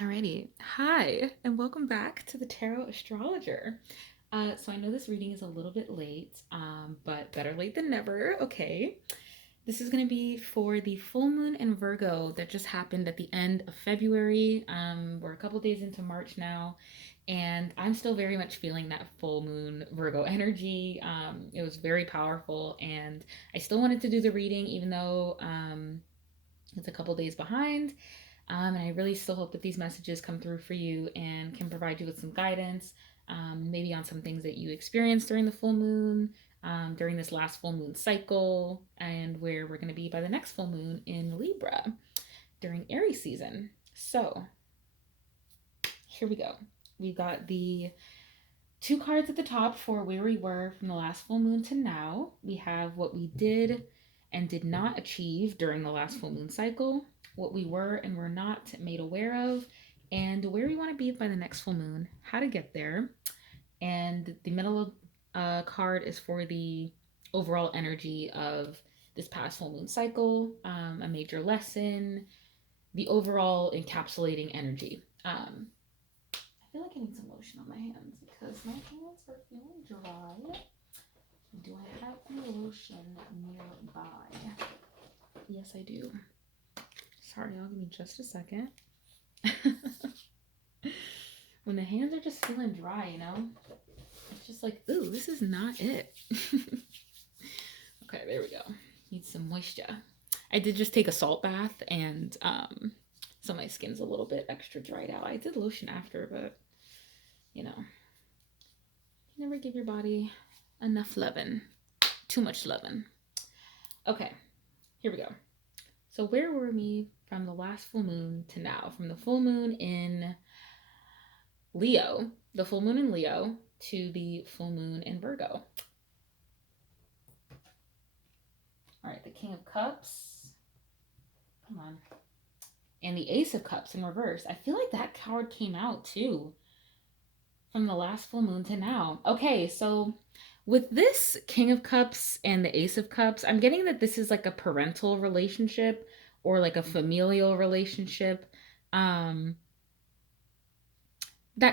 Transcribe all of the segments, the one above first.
Alrighty. Hi, and welcome back to the Tarot Astrologer. So I know this reading is a little bit late, but better late than never. Okay. This is going to be for the full moon in Virgo that just happened at the end of February. We're a couple days into March now, and I'm still very much feeling that full moon Virgo energy. It was very powerful, and I still wanted to do the reading, even though it's a couple days behind. And I really still hope that these messages come through for you and can provide you with some guidance, maybe on some things that you experienced during the full moon, during this last full moon cycle, and where we're going to be by the next full moon in Libra during Aries season. So here we go. We've got the two cards at the top for where we were from the last full moon to now. We have what we did and did not achieve during the last full moon cycle, what we were and were not made aware of, and where we want to be by the next full moon, how to get there. And the middle card is for the overall energy of this past full moon cycle, a major lesson, the overall encapsulating energy. I feel like I need some lotion on my hands because my hands are feeling dry. Do I have any lotion nearby? Yes, I do. Sorry, I'll give me just a second. When the hands are just feeling dry, it's just like, ooh, this is not it. Okay, there we go. Need some moisture. I did just take a salt bath, and so my skin's a little bit extra dried out. I did lotion after, but you never give your body enough loving. Too much loving. Okay, here we go. So where were we from the last full moon to now? From the full moon in Leo, the full moon in Leo, to the full moon in Virgo. All right, the King of Cups. Come on. And the Ace of Cups in reverse. I feel like that card came out too from the last full moon to now. Okay, so with this King of Cups and the Ace of Cups, I'm getting that this is like a parental relationship or like a familial relationship. That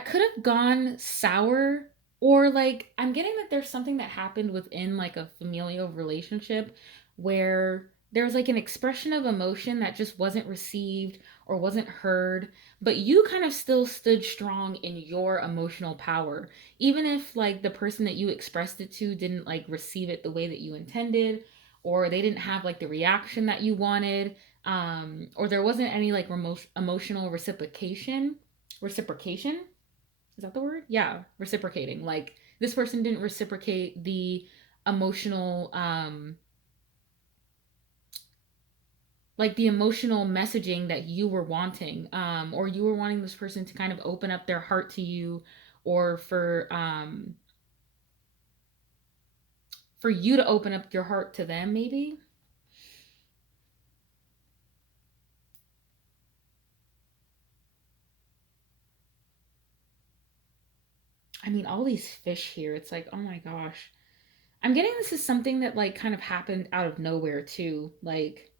could have gone sour, or like I'm getting that there's something that happened within like a familial relationship where there's like an expression of emotion that just wasn't received or wasn't heard, but you kind of still stood strong in your emotional power, even if like the person that you expressed it to didn't like receive it the way that you intended, or they didn't have like the reaction that you wanted, or there wasn't any like emotional reciprocation. Is that the word? Yeah, reciprocating. Like this person didn't reciprocate the emotional like the emotional messaging that you were wanting, or you were wanting this person to kind of open up their heart to you, or for you to open up your heart to them, maybe. I mean, all these fish here, it's like, oh my gosh. I'm getting this is something that like kind of happened out of nowhere too. Like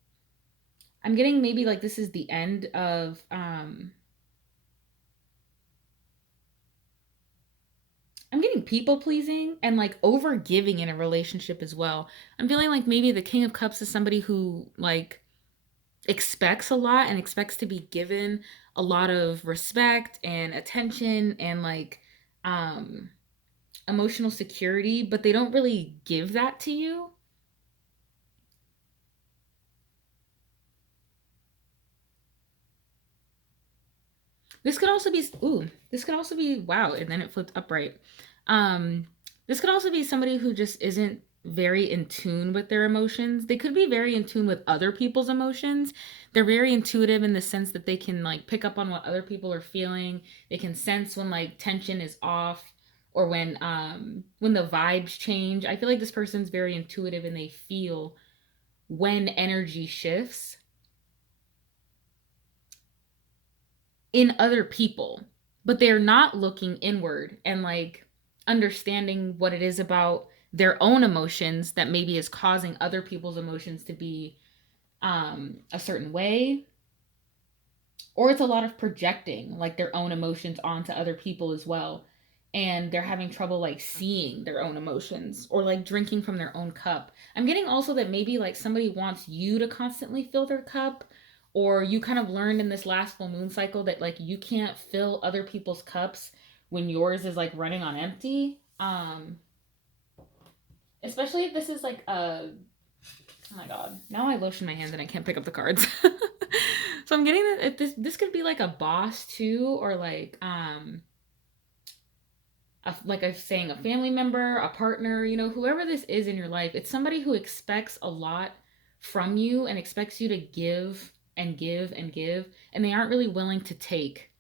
I'm getting maybe like this is the end of I'm getting people pleasing and like over giving in a relationship as well. I'm feeling like maybe the King of Cups is somebody who like expects a lot and expects to be given a lot of respect and attention and like um emotional security, but they don't really give that to you. This could also be wow, and then it flipped upright. Um this could also be somebody who just isn't very in tune with their emotions. They could be very in tune with other people's emotions. They're very intuitive in the sense that they can like pick up on what other people are feeling. They can sense when like tension is off, or when the vibes change. I feel like this person's very intuitive and they feel when energy shifts in other people, but they're not looking inward and like understanding what it is about their own emotions that maybe is causing other people's emotions to be a certain way, or it's a lot of projecting like their own emotions onto other people as well, and they're having trouble like seeing their own emotions or like drinking from their own cup. I'm getting also that maybe like somebody wants you to constantly fill their cup, or you kind of learned in this last full moon cycle that like you can't fill other people's cups when yours is like running on empty. Especially if this is like a, oh my god, now I lotion my hands and I can't pick up the cards. So I'm getting that if this could be like a boss too, or like like I was saying, a family member, a partner, whoever this is in your life, it's somebody who expects a lot from you and expects you to give and give and give, and they aren't really willing to take,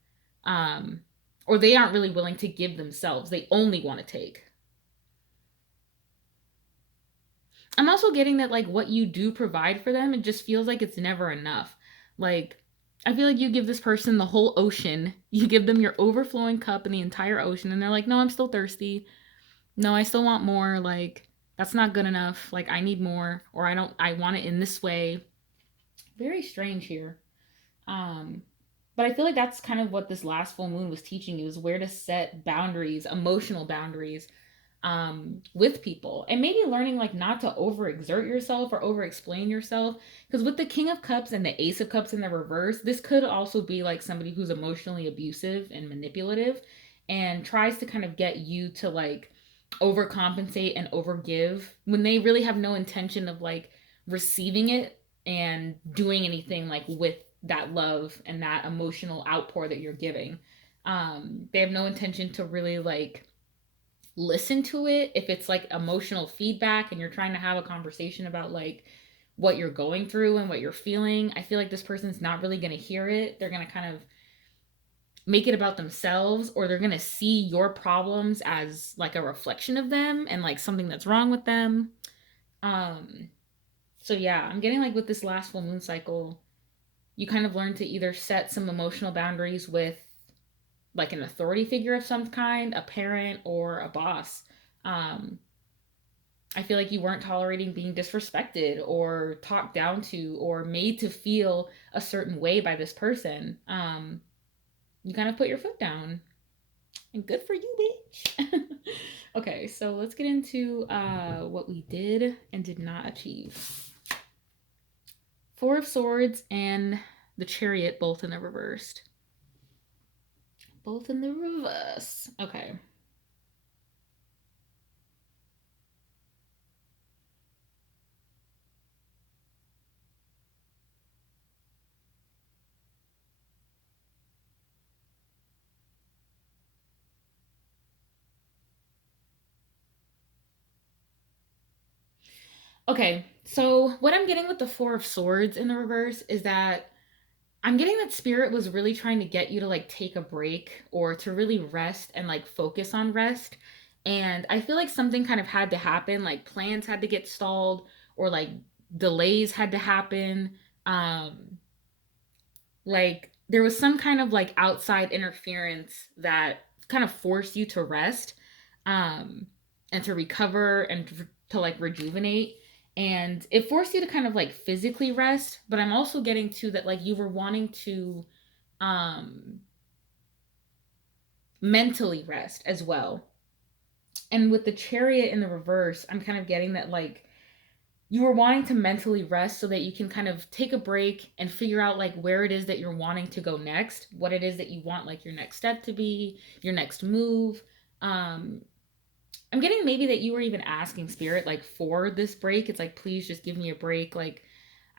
um, or they aren't really willing to give themselves. They only want to take. I'm also getting that like what you do provide for them, it just feels like it's never enough. Like I feel like you give this person the whole ocean. You give them your overflowing cup and the entire ocean and they're like, "No, I'm still thirsty. No, I still want more. Like that's not good enough. Like I need more, or I want it in this way." Very strange here. Um but I feel like that's kind of what this last full moon was teaching you, is where to set boundaries, emotional boundaries, with people, and maybe learning like not to overexert yourself or over explain yourself, because with the King of Cups and the Ace of Cups in the reverse, this could also be like somebody who's emotionally abusive and manipulative and tries to kind of get you to like overcompensate and overgive when they really have no intention of like receiving it and doing anything like with that love and that emotional outpour that you're giving. They have no intention to really like listen to it if it's like emotional feedback and you're trying to have a conversation about like what you're going through and what you're feeling. I feel like this person's not really going to hear it. They're going to kind of make it about themselves, or they're going to see your problems as like a reflection of them and like something that's wrong with them. um so yeah, I'm getting like with this last full moon cycle, you kind of learn to either set some emotional boundaries with like an authority figure of some kind, a parent or a boss. Um, I feel like you weren't tolerating being disrespected or talked down to or made to feel a certain way by this person. You kind of put your foot down, and good for you, bitch. Okay, so let's get into what we did and did not achieve. Four of Swords and the Chariot, both in the reversed. Both in the reverse. Okay. Okay, so what I'm getting with the Four of Swords in the reverse is that I'm getting that Spirit was really trying to get you to like take a break or to really rest and like focus on rest. And I feel like something kind of had to happen, like plans had to get stalled or like delays had to happen. Um like there was some kind of like outside interference that kind of forced you to rest, um and to recover and to like rejuvenate, and it forced you to kind of like physically rest. But I'm also getting to that like you were wanting to um mentally rest as well. And with the Chariot in the reverse, I'm kind of getting that like you were wanting to mentally rest so that you can kind of take a break and figure out like where it is that you're wanting to go next, what it is that you want like your next step to be, your next move. um I'm getting maybe that you were even asking Spirit like for this break. It's like, please just give me a break. Like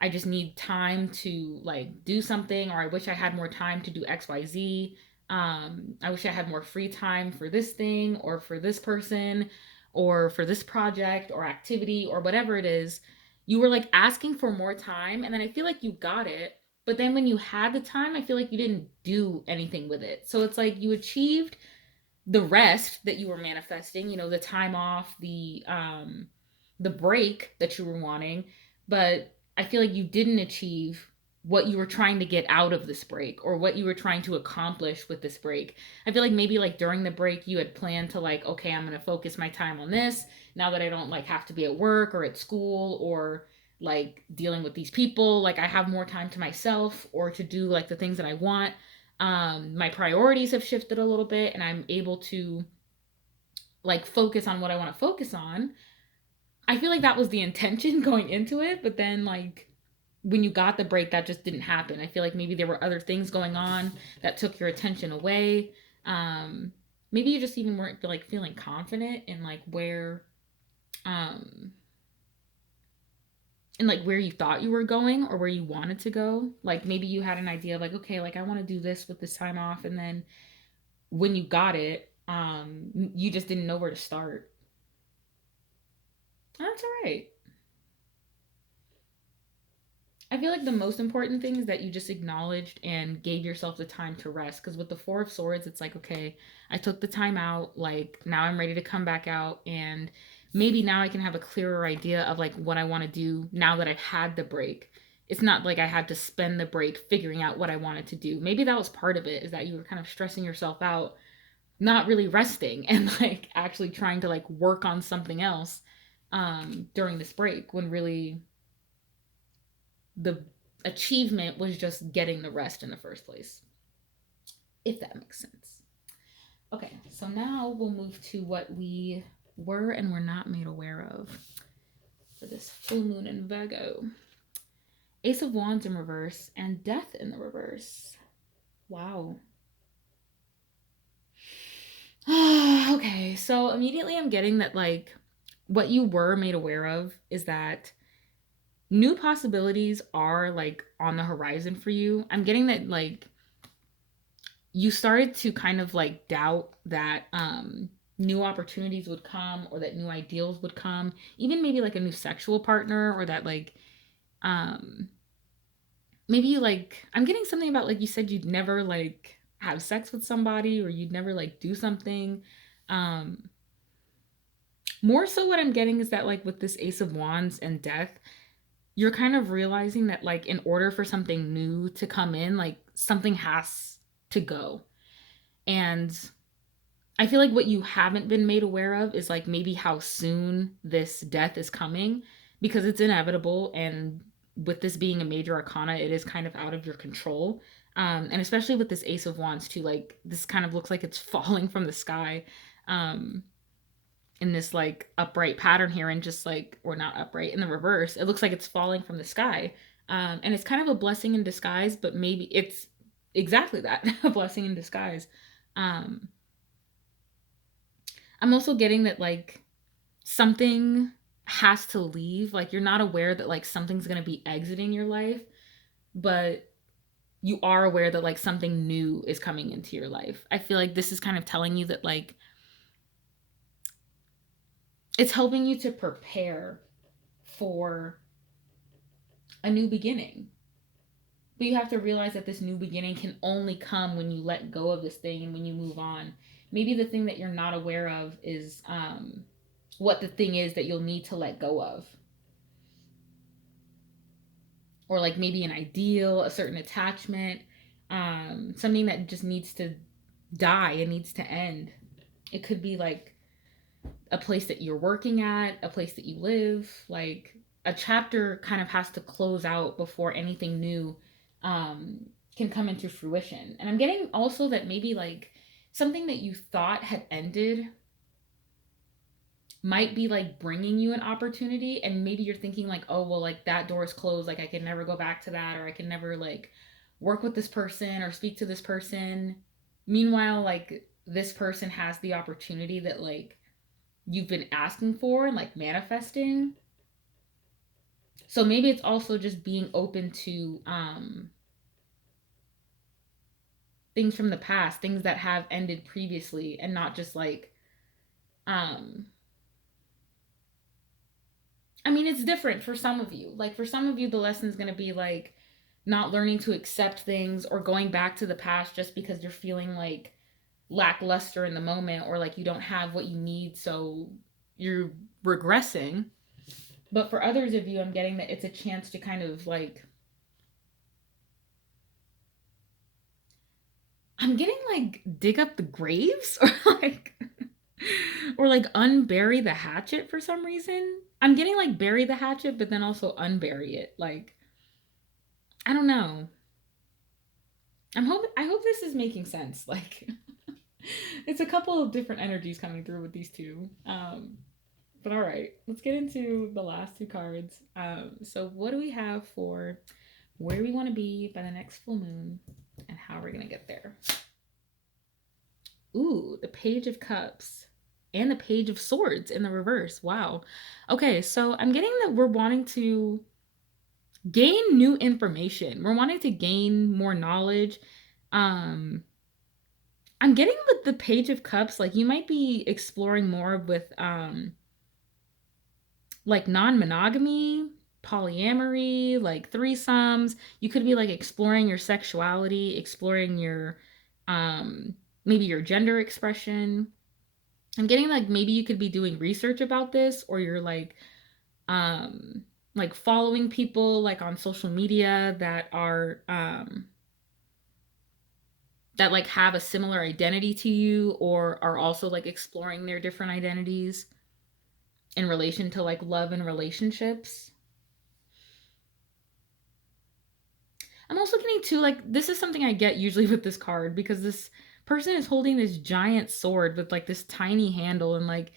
I just need time to like do something, or I wish I had more time to do XYZ. I wish I had more free time for this thing or for this person or for this project or activity or whatever it is. You were like asking for more time, and then I feel like you got it. But then when you had the time, I feel like you didn't do anything with it. So it's like you achieved the rest that you were manifesting, the time off, the break that you were wanting, but I feel like you didn't achieve what you were trying to get out of this break or what you were trying to accomplish with this break. I feel like maybe like during the break you had planned to like, okay, I'm going to focus my time on this now that I don't like have to be at work or at school, or like dealing with these people. Like I have more time to myself or to do like the things that I want. My priorities have shifted a little bit and I'm able to like focus on what I want to focus on. I feel like that was the intention going into it, but then like when you got the break, that just didn't happen. I feel like maybe there were other things going on that took your attention away. Um, Maybe you just even weren't like feeling confident in like um, where you thought you were going or where you wanted to go. Like maybe you had an idea of like, okay, like I want to do this with this time off, and then when you got it, you just didn't know where to start. That's all right. I feel like the most important thing is that you just acknowledged and gave yourself the time to rest. Because with the Four of Swords, it's like, okay, I took the time out. Like, now I'm ready to come back out. And maybe now I can have a clearer idea of like what I want to do now that I've had the break. It's not like I had to spend the break figuring out what I wanted to do. Maybe that was part of it, is that you were kind of stressing yourself out, not really resting and like actually trying to like work on something else during this break, when really the achievement was just getting the rest in the first place, if that makes sense. Okay, so now we'll move to what we were and were not made aware of for this full moon in Virgo. Ace of Wands in reverse and Death in the reverse. Wow. Okay, so immediately I'm getting that like what you were made aware of is that new possibilities are like on the horizon for you. I'm getting that like you started to kind of like doubt that new opportunities would come or that new ideals would come, even maybe like a new sexual partner, or that like um maybe you like, I'm getting something about like you said you'd never like have sex with somebody or you'd never like do something. um More so what I'm getting is that like with this Ace of Wands and Death, you're kind of realizing that like in order for something new to come in, like something has to go. And I feel like what you haven't been made aware of is like maybe how soon this death is coming, because it's inevitable. And with this being a major arcana, it is kind of out of your control. And especially with this Ace of Wands, too, like this kind of looks like it's falling from the sky um, in this like upright pattern here, and just like, or not upright, in the reverse. It looks like it's falling from the sky. And it's kind of a blessing in disguise, but maybe it's exactly that a blessing in disguise. Um, I'm also getting that like something has to leave. Like you're not aware that like something's going to be exiting your life, but you are aware that like something new is coming into your life. I feel like this is kind of telling you that like it's helping you to prepare for a new beginning. But you have to realize that this new beginning can only come when you let go of this thing and when you move on. Maybe the thing that you're not aware of is what the thing is that you'll need to let go of. Or like maybe an ideal, a certain attachment, something that just needs to die and needs to end. It could be like a place that you're working at, a place that you live. Like a chapter kind of has to close out before anything new can come into fruition. And I'm getting also that maybe like something that you thought had ended might be like bringing you an opportunity, and maybe you're thinking like, oh well, like that door is closed, like I can never go back to that, or I can never like work with this person or speak to this person. Meanwhile, like this person has the opportunity that like you've been asking for and like manifesting. So maybe it's also just being open to things from the past, things that have ended previously, and not just like um I mean, it's different for some of you. Like for some of you, the lesson is going to be like not learning to accept things or going back to the past just because you're feeling like lackluster in the moment, or like you don't have what you need, so you're regressing. But for others of you, I'm getting that it's a chance to kind of like, I'm getting like dig up the graves or like Or like unbury the hatchet for some reason. I'm getting like bury the hatchet, but then also unbury it. Like, I don't know. I hope this is making sense. Like it's a couple of different energies coming through with these two. But all right, let's get into the last two cards. So what do we have for where we want to be by the next full moon and how we're gonna get there? Ooh, the Page of Cups and the Page of Swords in the reverse. Wow. Okay, so I'm getting that we're wanting to gain new information. We're wanting to gain more knowledge. Um, I'm getting with the Page of Cups, like you might be exploring more with like non-monogamy, polyamory, like threesomes. You could be like exploring your sexuality, exploring your maybe your gender expression. I'm getting like maybe you could be doing research about this, or you're like following people like on social media that are that like have a similar identity to you, or are also like exploring their different identities in relation to like love and relationships. I'm also getting to like this is something I get usually with this card, because this person is holding this giant sword with like this tiny handle, and like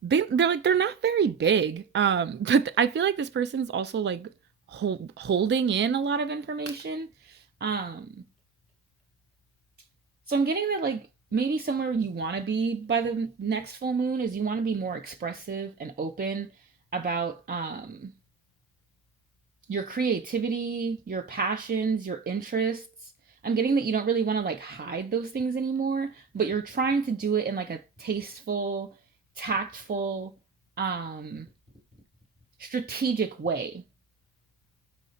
they're like they're not very big. But I feel like this person's also like holding in a lot of information. Um so I'm getting that like maybe somewhere you want to be by the next full moon is you want to be more expressive and open about your creativity, your passions, your interests. I'm getting that you don't really want to like hide those things anymore, but you're trying to do it in like a tasteful, tactful, um, strategic way.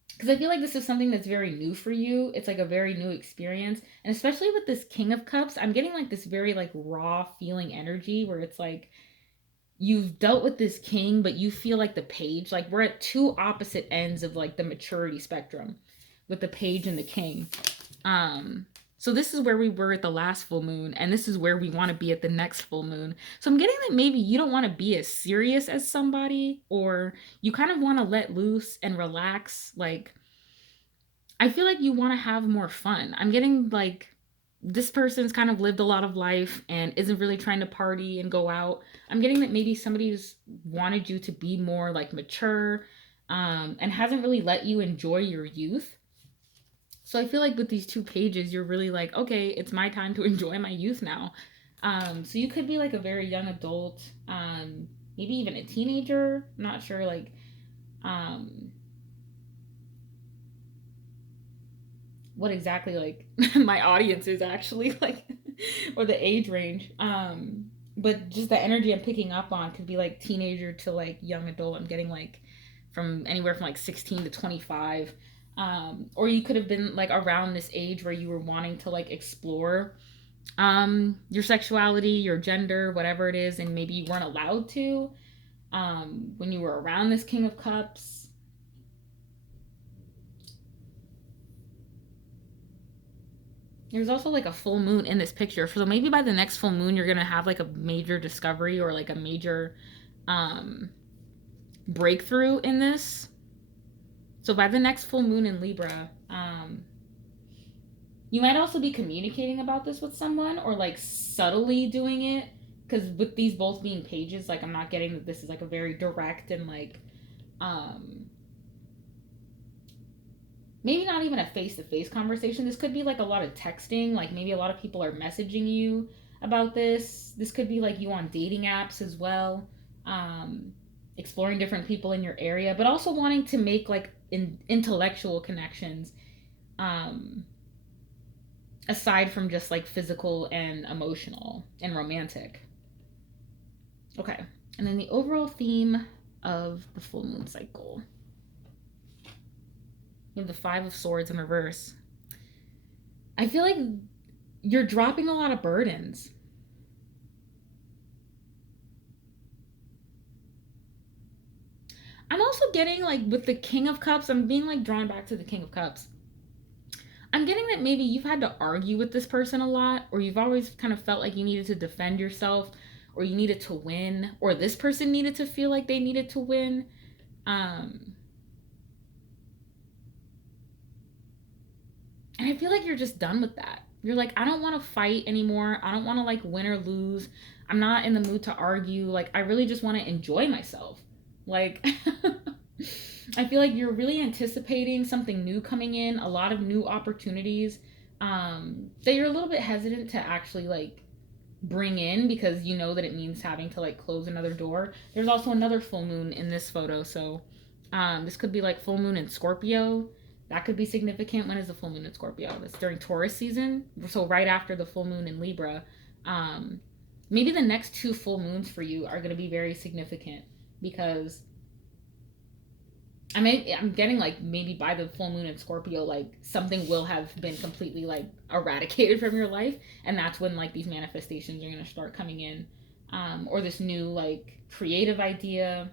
Because I feel like this is something that's very new for you. It's like a very new experience. And especially with this King of Cups, I'm getting like this very like raw feeling energy where it's like you've dealt with this king, but you feel like the page. Like we're at two opposite ends of like the maturity spectrum with the page and the king. Um, so this is where we were at the last full moon, and this is where we want to be at the next full moon. So I'm getting that maybe you don't want to be as serious as somebody, or you kind of want to let loose and relax. Like I feel like you want to have more fun. I'm getting like this person's kind of lived a lot of life and isn't really trying to party and go out. I'm getting that maybe somebody's wanted you to be more like mature, and hasn't really let you enjoy your youth. So I feel like with these two pages, you're really like, okay, it's my time to enjoy my youth now. So you could be like a very young adult, maybe even a teenager. I'm not sure, like, um, what exactly like my audience is actually like, or the age range. But just the energy I'm picking up on could be like teenager to like young adult. I'm getting like from anywhere from like 16 to 25. Or you could have been like around this age where you were wanting to like explore your sexuality, your gender, whatever it is, and maybe you weren't allowed to when you were around this King of Cups. There's also like a full moon in this picture. So maybe by the next full moon, you're going to have like a major discovery or like a major um, breakthrough in this. So by the next full moon in Libra, you might also be communicating about this with someone, or like subtly doing it. Because with these both being pages, like I'm not getting that this is like a very direct and like um, maybe not even a face-to-face conversation. This could be like a lot of texting, like maybe a lot of people are messaging you about this could be like you on dating apps as well, um, exploring different people in your area, but also wanting to make like intellectual connections, um, aside from just like physical and emotional and romantic. Okay, and then the overall theme of the full moon cycle, you have the Five of Swords in reverse. I feel like you're dropping a lot of burdens. I'm also getting like with the King of Cups, I'm being like drawn back to the King of Cups. I'm getting that maybe you've had to argue with this person a lot, or you've always kind of felt like you needed to defend yourself, or you needed to win, or this person needed to feel like they needed to win. And I feel like you're just done with that. You're like, I don't want to fight anymore. I don't want to like win or lose. I'm not in the mood to argue. Like, I really just want to enjoy myself. Like, I feel like you're really anticipating something new coming in, a lot of new opportunities that you're a little bit hesitant to actually like bring in, because you know that it means having to like close another door. There's also another full moon in this photo, so this could be like full moon in Scorpio. That could be significant. When is the full moon in Scorpio? That's during Taurus season, so right after the full moon in Libra. Maybe the next two full moons for you are going to be very significant, because I'm getting like maybe by the full moon in Scorpio, like something will have been completely like eradicated from your life, and that's when like these manifestations are gonna start coming in, or this new like creative idea.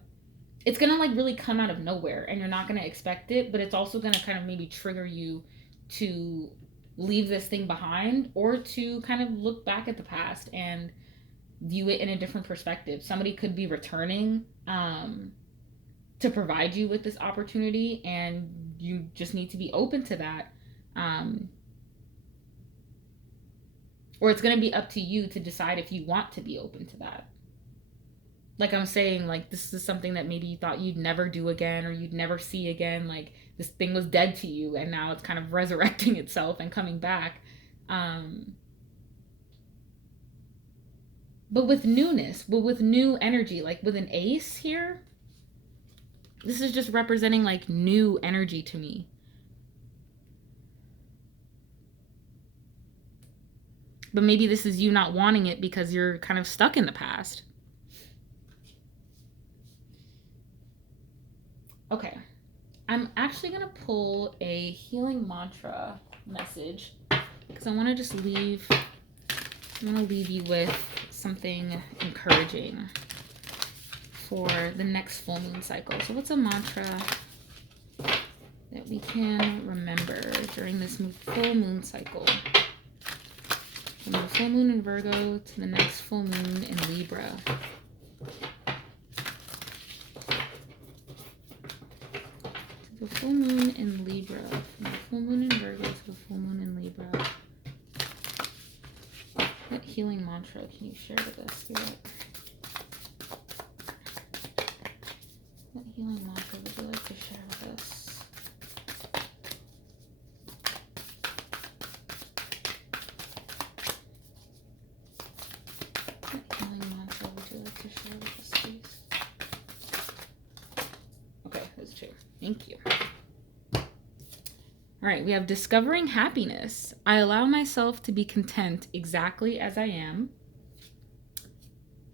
It's gonna like really come out of nowhere, and you're not gonna expect it, but it's also gonna kind of maybe trigger you to leave this thing behind, or to kind of look back at the past and view it in a different perspective. Somebody could be returning to provide you with this opportunity, and you just need to be open to that. Or it's going to be up to you to decide if you want to be open to that. Like I'm saying, like this is something that maybe you thought you'd never do again, or you'd never see again. Like this thing was dead to you, and now it's kind of resurrecting itself and coming back. But with newness, but with new energy, like with an ace here, this is just representing like new energy to me. But maybe this is you not wanting it because you're kind of stuck in the past. Okay. I'm actually going to pull a healing mantra message, because I want to just leave you with something encouraging for the next full moon cycle. So what's a mantra that we can remember during this full moon cycle? From the full moon in Virgo to the next full moon in Libra. To the full moon in Libra. From the full moon in Virgo to the full moon in Libra. What healing mantra can you share with us, Spirit? What healing mantra would you like to share with us? What healing mantra would you like to share with us, please? Okay, there's two. Thank you. All right, we have discovering happiness. I allow myself to be content exactly as I am.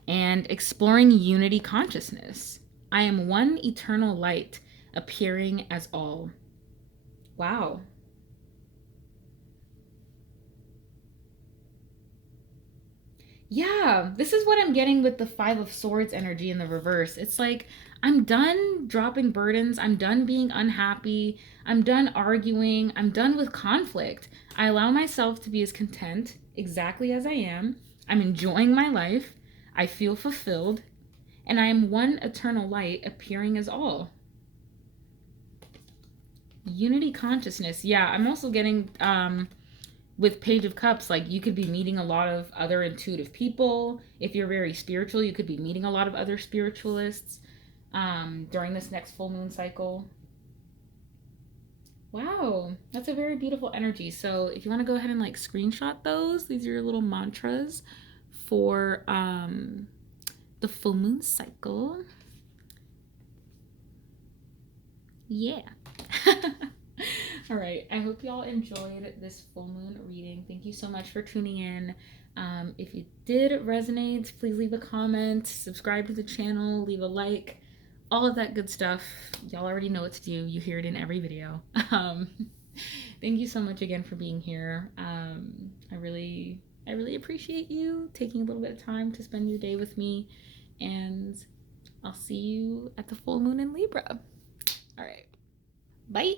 And exploring unity consciousness. I am one eternal light appearing as all. Wow. Yeah, this is what I'm getting with the Five of Swords energy in the reverse. It's like, I'm done dropping burdens. I'm done being unhappy. I'm done arguing. I'm done with conflict. I allow myself to be as content exactly as I am. I'm enjoying my life. I feel fulfilled. And I am one eternal light appearing as all. Unity consciousness. Yeah, I'm also getting with Page of Cups, like you could be meeting a lot of other intuitive people. If you're very spiritual, you could be meeting a lot of other spiritualists during this next full moon cycle. Wow, that's a very beautiful energy. So if you want to go ahead and like screenshot those, these are your little mantras for the full moon cycle. Yeah. All right, I hope y'all enjoyed this full moon reading. Thank you so much for tuning in. If you did resonate, please leave a comment, subscribe to the channel, leave a like, all of that good stuff. Y'all already know what to do. You hear it in every video. Thank you so much again for being here. I really appreciate you taking a little bit of time to spend your day with me, and I'll see you at the full moon in Libra. All right, bye.